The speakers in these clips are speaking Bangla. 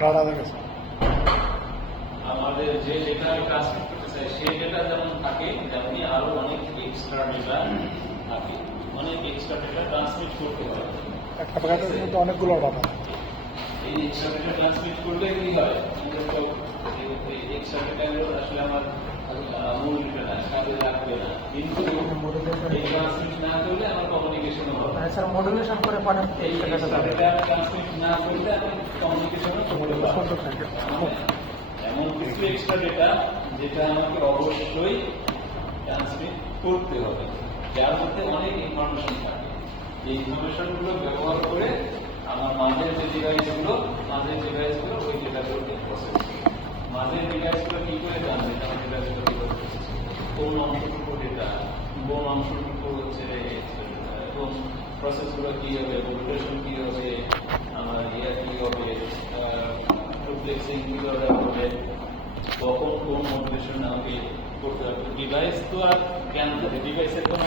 ডাটা দেখেছে আমাদের যে ডেটা কাজ করতে চাই সেই ডেটা যেমন থাকে তেমনি আরও অনেক এক্সট্রা ডেটা থাকে। অনেক এক্সট্রা ডেটা ট্রান্সমিট করতে হয়। একটা প্যাকেটের মধ্যে অনেকগুলো ডাটা এই এক্সট্রা ডেটা ট্রান্সমিট করলে কি হয়? এক্সট্রা ডেটাগুলো আসলে আমার মডুলেশন করে থাকে এমন কিছু এক্সট্রা ডেটা যেটা আমাকে অবশ্যই ট্রান্সমিট করতে হবে। যার মধ্যে অনেক ইনফরমেশন থাকে এই ইনফরমেশনগুলো ব্যবহার করে আমার মাঝের যে ডিভাইসগুলো মাঝের ডিভাইসগুলো ওই ডেটাগুলোকে প্রসেস মাঝের ডিভাইসগুলো কি করে জানবে? ডিভাইস কি করে process করবে? কোন অংশটুকু ডেটা কোন অংশটুকু হচ্ছে কোন প্রসেস কি হবে ভোল্টেশন কি হবে আমার ইয়া কি হবে ডুপ্লেক্সিং কীভাবে হবে কখন কোন মোটিভেশন আমাকে করতে হবে? ডিভাইস তো আর জ্ঞান থাকে ডিভাইসের কোনো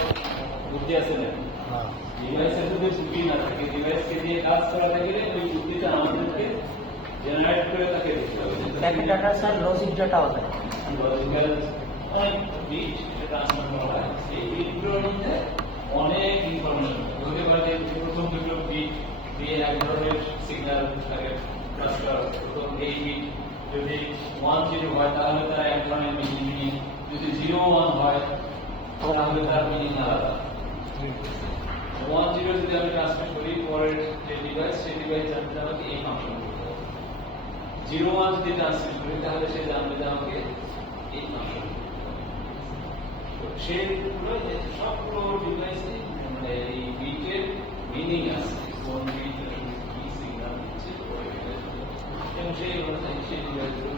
বুদ্ধি আছে না না ডিভাইসের যদি বুদ্ধি না থাকে ডিভাইসকে দিয়ে কাজ করাতে গেলে ওই বুদ্ধিটা আমাদেরকে জেনারেট করে তাকে দিতে অনেক বিট সেই বিটগুলোর অনেক ইনফরমেশন হতে পারে যে প্রথম দুটো বিট দিয়ে এক ধরনের সিগন্যাল থাকে ট্রান্সফার প্রথম এই বিট যদি ওয়ান জিরো হয় তাহলে তার এক ধরনের মিনিং যদি জিরো ওয়ান হয় তাহলে তার মিনিং আলাদা ওয়ান জিরো যদি আমি ট্রান্সমিট করি পরের যে ডিভাইস সেই ডিভাইস জানতে আমাকে এই ফাংশন করতে হবে জিরো ওয়ান যদি ট্রান্সমিট করি, তাহলে সে জানবে যে আমাকে এই সেগুলো সবগুলো ডিভাইসে মানে এই বিটের মিনিং আছে কোন বিট কি সিগন্যাল দিচ্ছে এবং সেই সেই ডিভাইসগুলো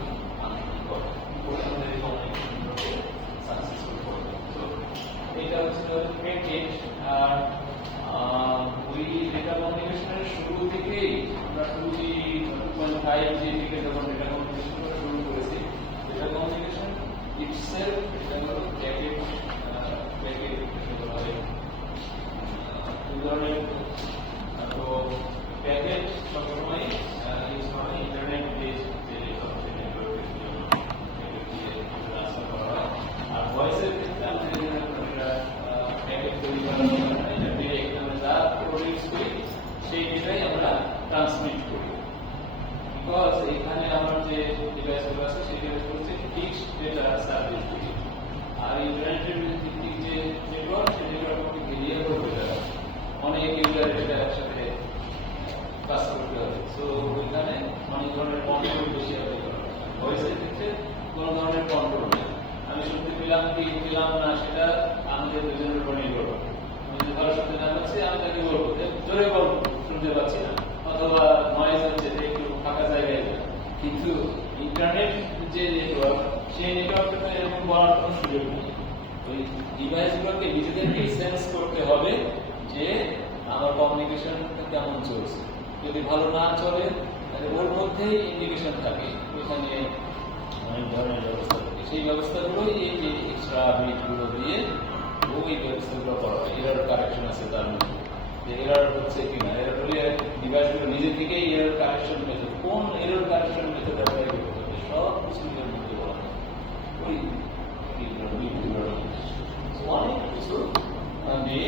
এরার কারেকশন আছে তার মধ্যে। যে এরর হচ্ছে কিনা এরর হলে ডিভাইসগুলো নিজে থেকেই এরর কারেকশন মেথড কোন এরর কারেকশন মেথড অ্যাপ্লাই করতে হবে সব কিছু এর মধ্যে বলা ওই অনেক কিছু। দিয়ে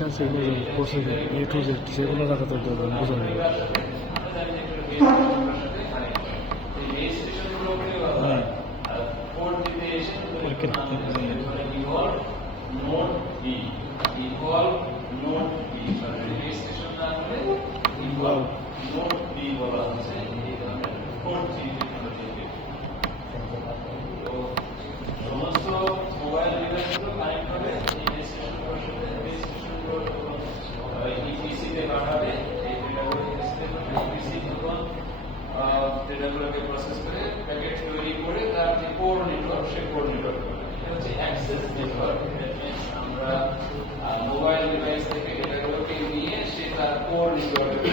ডিজিটাল সেগুলো করছে এ টু জেড সেগুলো দেখাতে দেবেন মোবাইল ডিভাইস থেকে ডেটাগুলোকে নিয়ে সে তার কোর নেটওয়ার্কে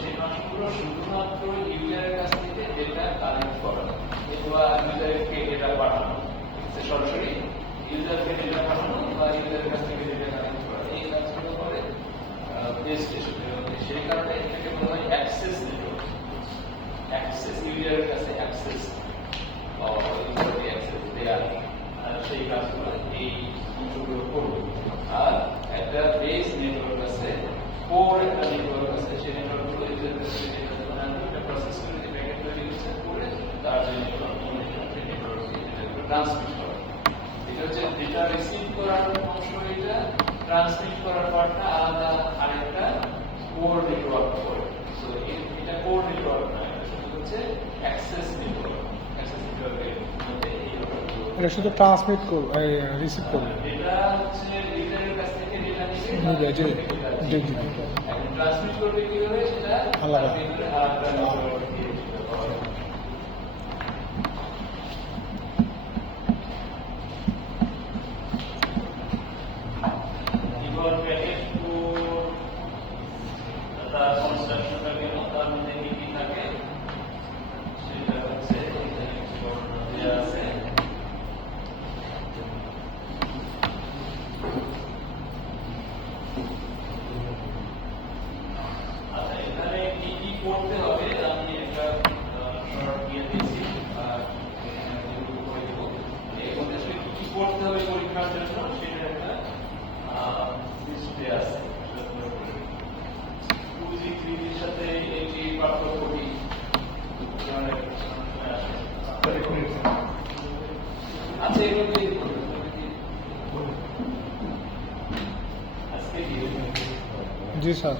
সেই শুধুমাত্র কাছ থেকে ডেটা করা এগুলো ইউজারকে পাঠানো, সে সরাসরি পাঠানো বা ইউজারের কাছ থেকে ডেটা এই কাজগুলো করে বেস স্টেশনের মধ্যে। সেই কারণে এটাকে বলা হয় অ্যাক্সেস নেটওয়ার্ক অ্যাক্সেস ইউজারের কাছে অ্যাক্সেস ইউজারকে অ্যাক্সেস দেওয়া আর সেই কাজগুলো এই অংশগুলো করবে আর একটা বেস নেটওয়ার্ক আছে কোর একটা নেটওয়ার্ক আছে সেই নেটওয়ার্কগুলো ইউজার কাছে ডেটা যখন আনবে এটা প্রসেস করে যে প্যাকেট তৈরি করছে করে তার যে নেটওয়ার্ক সেই নেটওয়ার্কে ট্রান্সমিট করে এটা হচ্ছে ডেটা রিসিভ করার অংশ এটা ট্রান্সমিট করার পার্টটা আলাদা আরেকটা কোর নেটওয়ার্ক করে সো এটা কোর নেটওয়ার্ক না এটা শুধু হচ্ছে অ্যাক্সেস নেটওয়ার্ক অ্যাক্সেস নেটওয়ার্কের মধ্যে এই ব্যাপারগুলো এটা শুধু ট্রান্সমিট করবে রিসিভ করবে। হচ্ছে জি স্যার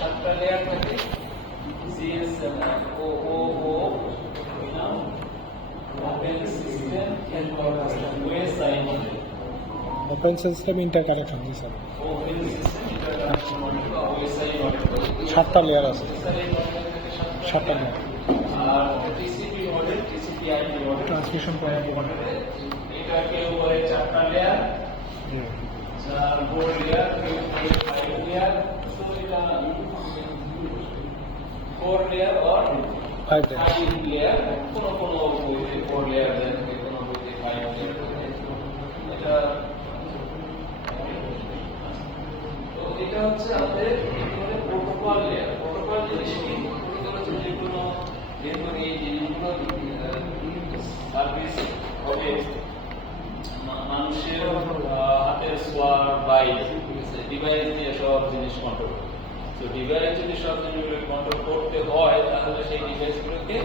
সাতটা লেয়ার ওপেন সিস্টেম স্যার সাতটা লেয়ার আছে। সাতটা layer TCP model TCP IP model transmission point এটাকে উপরে চারটা লেয়ার চার ফোর লেয়ার ফাইভ লেয়ার এটা four layer or five layer কোনো কোনো বইতে ফোর লেয়ার দেন কোনো বইতে ফাইভ লেয়ার এটা তো এটা হচ্ছে আমাদের প্রোটোকল লেয়ার প্রোটোকল জিনিস কি প্রোটোকল হচ্ছে যে কোনো যেহেতু এই জিনিসগুলো সার্ভিস মানুষের হাতের সোয়ার, বাইরে ডিভাইস দিয়ে সব জিনিস কন্ট্রোল তো ডিভাইস যদি সব জিনিসগুলো কন্ট্রোল করতে হয়, তাহলে সেই ডিভাইসগুলোকে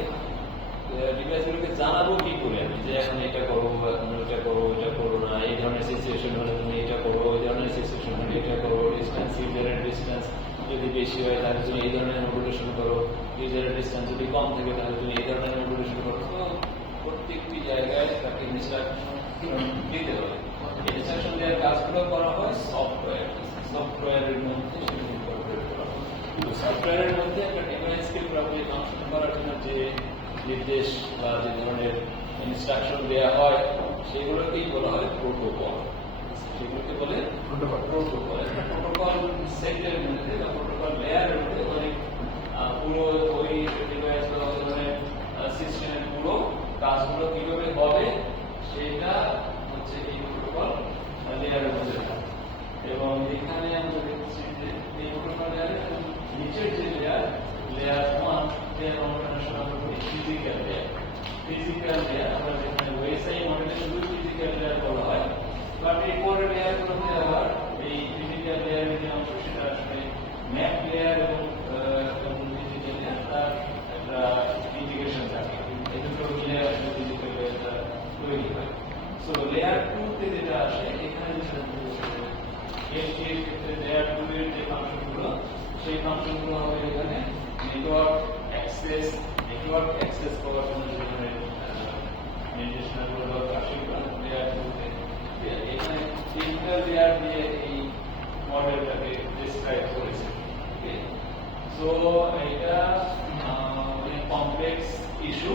ডিভাইসগুলোকে জানাব কি করে আমি? যে এখন এটা করো, এখন এটা করো এটা করো না, এই ধরনের সিচুয়েশন হলে তুমি এটা করো, ওই ধরনের সিচুয়েশন হলে এটা করো ডিস্টেন্স ইউজারের ডিস্টেন্স যদি বেশি হয়, তাহলে তুমি এই ধরনের মডুলেশন করো। ইউজারের ডিস্টেন্স যদি কম থাকে, তাহলে তুমি এই ধরনের মডুলেশন করো। প্রত্যেকটি জায়গায় তাকে ইনস্ট্রাকশন দিতে হবে। ইনস্ট্রাকশন দেওয়ার কাজগুলো করা হয় সফটওয়্যার সফটওয়্যারের মধ্যে সফটওয়্যারের মধ্যে একটা ডিভাইসকে প্রপারলি ফাংশন করার জন্য যে নির্দেশ বা যে ধরনের ইনস্ট্রাকশন দেওয়া হয়, সেগুলোকেই বলা হয় প্রোটোকল সেগুলোকে কাজগুলো কীভাবে হবে সেটা হচ্ছে এই প্রোটোকল লেয়ারের মধ্যে। এবং এখানে আমরা দেখছি যে এই লেয়ারের নিচের যে layer layer one physical layer physical layer আমরা যেখানে ওয়েসাই মডেলে শুধু ফিজিক্যাল লেয়ার বলা হয় বাট এই পরের লেয়ারগুলোতে আবার এই ফিজিক্যাল লেয়ারের যে অংশ সেটা আসলে ম্যাপ লেয়ার এবং ফিজিক্যাল লেয়ার তার একটা ইন্টিগ্রেশন থাকে এই দুটো মিলে আসলে ফিজিক্যাল লেয়ারটা তৈরি হয় সো লেয়ার টু তে যেটা আসে এখানে যেটা এসটি এর ক্ষেত্রে লেয়ার টু এর যে ফাংশনগুলো সেই ফাংশনগুলো হবে এখানে নেটওয়ার্ক অ্যাক্সেস নেটওয়ার্ক অ্যাক্সেস করার জন্য যে ধরনের নির্দেশনাগুলো দরকার সেগুলো লেয়ার টু তে এখানে তিনটা লেয়ার দিয়ে এই মডেলটাকে ডিসক্রাইব করেছে সো এটা অনেক কমপ্লেক্স ইস্যু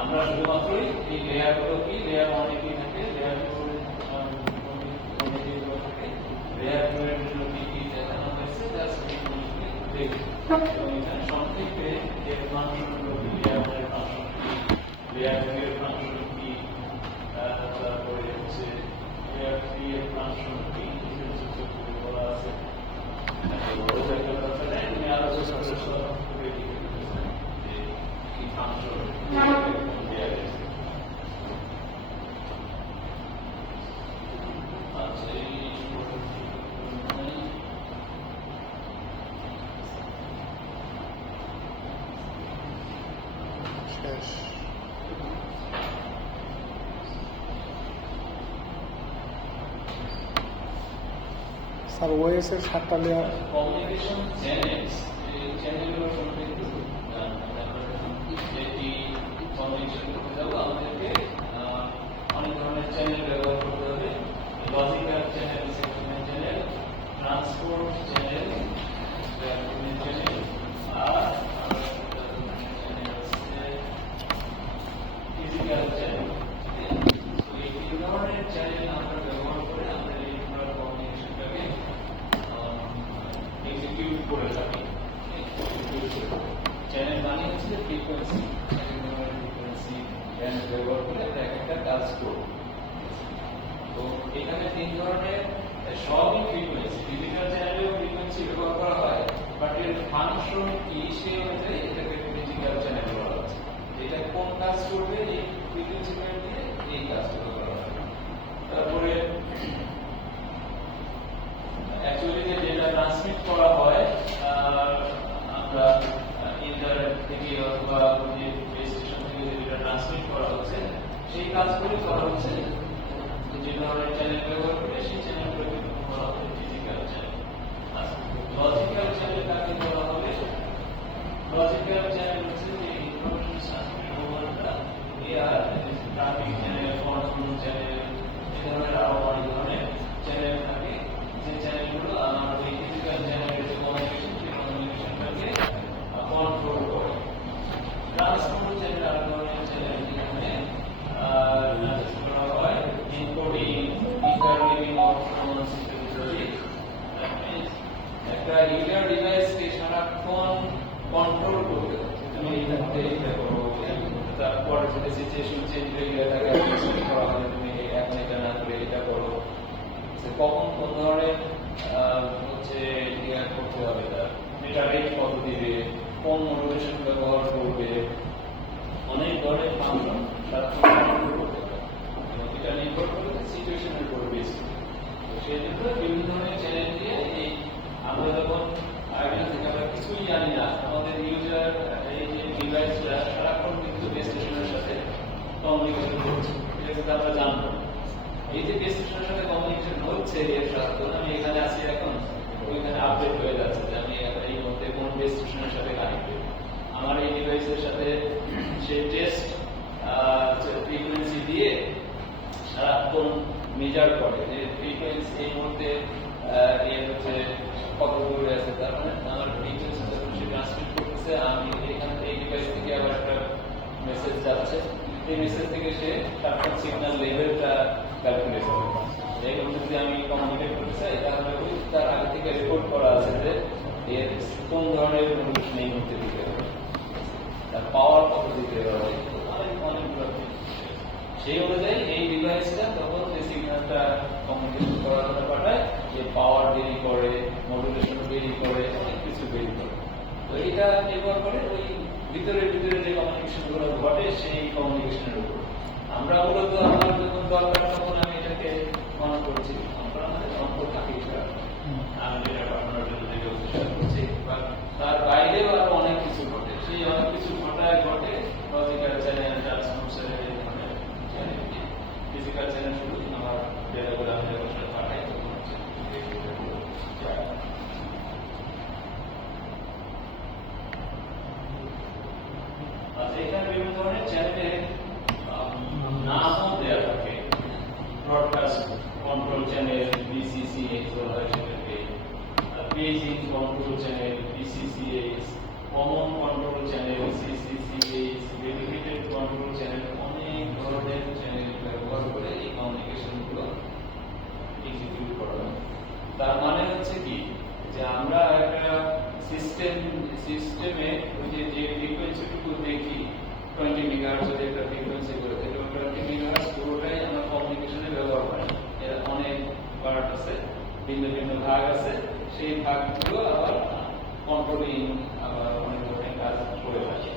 আমরা শুধুমাত্রই এই লেয়ারগুলো কি? লেয়ার ওয়ানে কি থাকে? লেয়ার টু থাকে। লেয়ার টু এর জন্য কি কি দেখানো হয়েছে? জাস্ট দেখি এবং এখানে সংক্ষেপে এর ফাংশনগুলো কি? লেয়ার ওয়ানের ফাংশন লেয়ার টু এর ফাংশন কি আহ, তারপরে হচ্ছে লেয়ার থ্রি এর ফাংশন কি এটা হচ্ছে চতুর্থ বলা আছে শেষ স্যার ওএস এর ফ্রিকোয়েন্সি ব্যবহার করে এক একটা কাজ করব। তো এখানে তিন ধরনের সবই ফ্রিকোয়েন্সি ডিজিটাল চ্যানেলেও ফ্রিকোয়েন্সি ব্যবহার করা হয় বাট এর ফাংশন কি সে অনুযায়ী এটাকে ফিজিক্যাল চ্যানেল বলা হচ্ছে। এটা কোন কাজ করবে? এই ফ্রিকোয়েন্সি দিয়ে এই কাজগুলো করা হয়। তারপরে অ্যাকচুয়ালি যে ডেটা ট্রান্সমিট করা হয় আহ, আমরা ইন্টারনেট থেকে অথবা যে বেস স্টেশন থেকে যে ডেটা ট্রান্সমিট করা হচ্ছে সেই কাজগুলি করা হচ্ছে। যে ধরনের চ্যানেল ব্যবহার রেট কত দিবে কোন মডুলেশন ব্যবহার করবে, অনেক ধরনের ফাংশন এবং এটা নির্ভর করে সিচুয়েশনের উপর সেই বিভিন্ন ধরনের চ্যানেল দিয়ে এই আমরা যখন থেকে আমরা কিছুই জানি না। আমাদের ইউজার এই যে ডিভাইসটা সারাক্ষণ কিন্তু বেস স্টেশনের সাথে কমিউনিকেশন করছে এটা কিন্তু জানব। এই যে বেস স্টেশনের সাথে কমিউনিকেশন হচ্ছে, এর সাথে আমি এখানে আছি এখন, ওইখানে আপডেট হয়ে যাচ্ছে। বেস স্টেশনের সাথে কানেক্টেড আমার এই ডিভাইসের সাথে সেই টেস্ট ফ্রিকোয়েন্সি দিয়ে সারাক্ষণ মেজার করে যে ফ্রিকোয়েন্সি এই মুহূর্তে ইয়ে হচ্ছে কত দূরে আছে। তার মানে আমার ফ্রিকোয়েন্সি যখন সে ট্রান্সমিট করতেছে, আমি এখান থেকে এই ডিভাইস থেকে আবার একটা মেসেজ যাচ্ছে। এই মেসেজ থেকে সে সারাক্ষণ সিগন্যাল লেভেলটা ক্যালকুলেট করে। এই যদি আমি কমিউনিকেট করতে চাই, তাহলে তার আগে থেকে রেকর্ড করা আছে যে এর কোন ধরনের কমিউনিকেশন এই মুহূর্তে দিতে হবে। তার পাওয়ার কত দিতে হবে? অনেক অনেকগুলো। সেই অনুযায়ী এই ডিভাইসটা তখন যে সিগন্যালটা কমিউনিকেশন করার জন্য পাঠায়, যে পাওয়ার দেরি করে মডুলেশন দেরি করে, অনেক কিছু দেরি করে। তো এটা নির্ভর করে ওই ভিতরে ভিতরে যে কমিউনিকেশনগুলো ঘটে সেই কমিউনিকেশনের উপর। আমরা মূলত আমার যখন দরকার, তখন আমি এটাকে অন করছি আমরা আমাদের অন করে থাকি সেটা। আমি যেটা পাঠানোর জন্য যে ব্যবস্থা করছি বা তার বাইরেও আরও অনেক কিছু ঘটে সেই অনেক কিছু ঘটায় ঘটে লজিক্যাল চ্যানেল ট্রান্সফর্ম চ্যানেল এই ধরনের চ্যানেল ফিজিক্যাল চ্যানেল শুধু আমার ডেটাগুলো আমি যখন সেটা পাঠাই তখন হচ্ছে এগুলো যায়। আচ্ছা এখানে বিভিন্ন ধরনের চ্যানেলের নামও দেওয়া থাকে ব্রডকাস্ট কন্ট্রোল চ্যানেল বিসিসিএইচ বলা হয় সেটাকে paging control channel BCCH common control channel CCCH dedicated control channel অনেক ধরনের চ্যানেল ব্যবহার করে এই কমিউনিকেশনগুলো এক্সিকিউট করা হয় তার মানে হচ্ছে কি যে আমরা একটা সিস্টেম সিস্টেমে ওই যে যে ফ্রিকোয়েন্সিটুকু দেখি টোয়েন্টি মেগাহার্জ যদি একটা ফ্রিকোয়েন্সি করে থাকে টোয়েন্টি মেগাহার্জ পুরোটাই আমরা কমিউনিকেশনে ব্যবহার করি। এর অনেক পার্ট আছে, ভিন্ন ভিন্ন ভাগ আছে, সেই ভাগগুলো আবার কন্ট্রোলিং আবার অনেক ধরনের কাজ করে থাকে।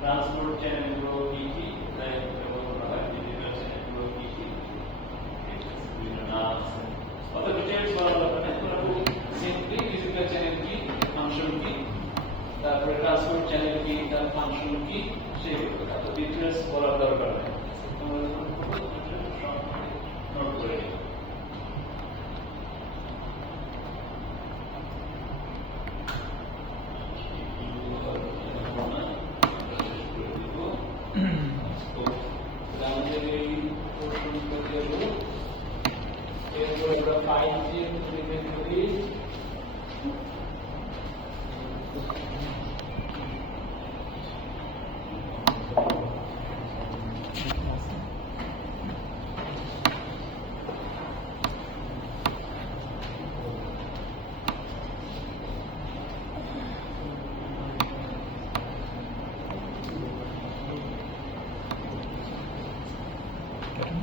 ট্রান্সপোর্ট চ্যানেলগুলো কি কি তাই ব্যবহার করা হয় ডিজিটাল চ্যানেলগুলো কি কি বিভিন্ন নাম আছে অত ডিটেলস দরকার নেই তোমরা চ্যানেল কি ফাংশন কি তারপরে ট্রান্সপোর্ট চ্যানেল কি তার ফাংশন কি সেই ডিটেলস বলার দরকার নেই তোমরা যখন করবে, সব নোট করে নিও আমাদের এই প্রশ্নগুলো এরপর আমরা ফাইভ জি ইমপ্লিমেন্ট করি আচ্ছা,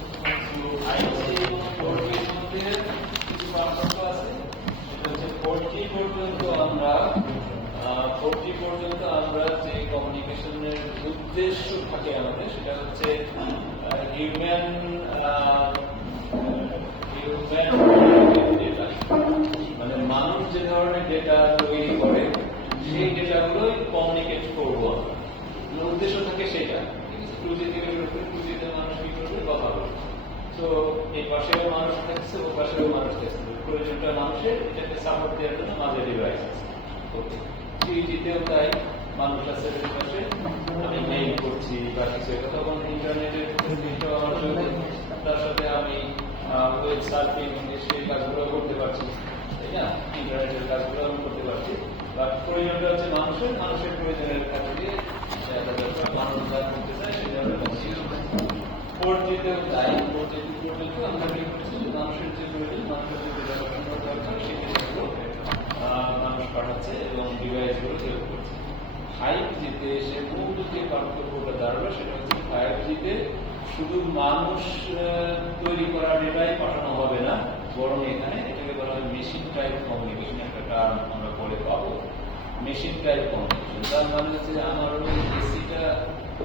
পাশেও মানুষ থাকছে ও পাশেও মানুষ থাকছে প্রয়োজনটা মানুষের, এটাকে সাপোর্ট দেওয়ার জন্য মাঝে ডিভাইস আছে। তাই বা কিছু তার সাথে আমি ওয়েব করতে পারছি। তাই না? ইন্টারনেটের কাজগুলো আমি করতে পারছি। বাট প্রয়োজনটা হচ্ছে মানুষের মানুষের প্রয়োজনের সেটা মানুষ যা করতে চায় সেটা করছি ফোর জিতে পর্যন্ত আমরা কি করছি যে মানুষের যে প্রয়োজন, মানুষের যে ডেটা পাঠানোর দরকার, সেই ডেটাগুলো মানুষ পাঠাচ্ছে এবং ডিভাইসগুলো হেল্প করছে। ফাইভ জিতে এসে মূল জিতে শুধু মানুষ তৈরি করা ডেটাই পাঠানো হবে না, বরং এখানে এটাকে বলা মেশিন টাইপ কমিউনিকেশন একটা টার্ম আমরা পরে পাবো। মেশিন টাইপ কমিউনিকেশন তার মানে হচ্ছে আমার ওই এসিটা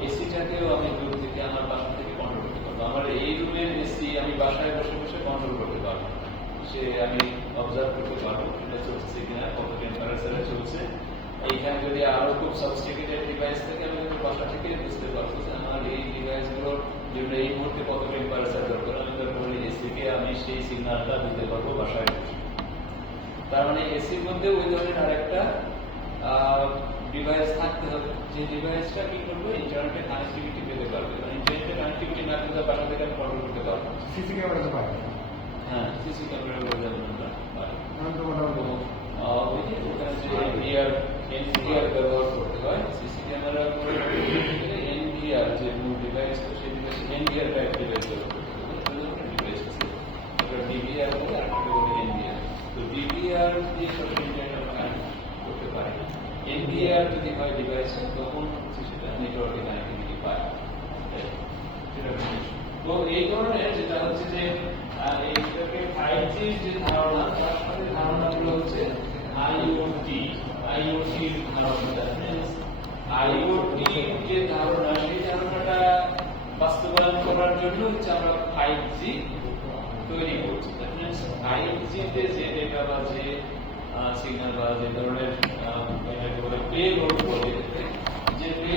এসিটাকেও আমি থেকে আমার বাসা থেকে কন্ট্রোল করতে পারব আমার এই রুমের এসি আমি বাসায় বসে বসে কন্ট্রোল করতে পারব সে আমি অবজার্ভ করতে পারব এটা চলছে কিনা, কত টেম্পারেচারে চলছে। এইখানে যদি আরও খুব সাবস্টিকেটেড ডিভাইস থাকে, আমি কিন্তু বাসা থেকে বুঝতে পারব যে আমার এই ডিভাইসগুলোর জন্য এই মুহূর্তে কত টেম্পারেচার দরকার। আমি দরকার হলে এসিকে আমি সেই সিগন্যালটা দিতে পারব বাসায়। তার মানে এসির মধ্যে ওই ধরনের আরেকটা ডিভাইস থাকতে হবে। যে ডিভাইসটা কি করবে? ইন্টারনেটে কানেক্টিভিটি পেতে পারবে। না পেলে বাসা থেকে কন্ট্রোল করতে পারব সিসি ক্যামেরা তো পাই হ্যাঁ সিসি ক্যামেরা বলে যাবেন আমরা পারি। আমি তো তো, আহ, ওই যে ওখানে যে এনভিআর এনভিআর ব্যবহার করতে হয় সিসি ক্যামেরা এনভিআর যে মূল ডিভাইস সেই ডিভাইস এনভিআর টাইপ ডিভাইস ব্যবহার করতে হবে ডিভাইস আছে। একটা ডিভিআর বলে আর বলে এনভিআর। তো ডিভিআর দিয়ে সরাসরি ইন্টারনেট করতে পারি। এনভিআর যদি হয় ডিভাইসে তখন সেটা নেটওয়ার্কে কানেক্টিভিটি পায়। তো এই ধরনের যেটা হচ্ছে যে এইটাকে ফাইভ জি যে ধারণা তার সাথে ধারণাগুলো হচ্ছে আইওটি আইওটির ধারণা। আইওটি যে ধারণা, সেই ধারণাটা বাস্তবায়ন করার জন্য হচ্ছে আমরা ফাইভ জি তৈরি করছি। ফাইভ জিতে যে ডেটা বা যে সিগন্যাল বা যে ধরনের এটাকে বলে বলে, যে পে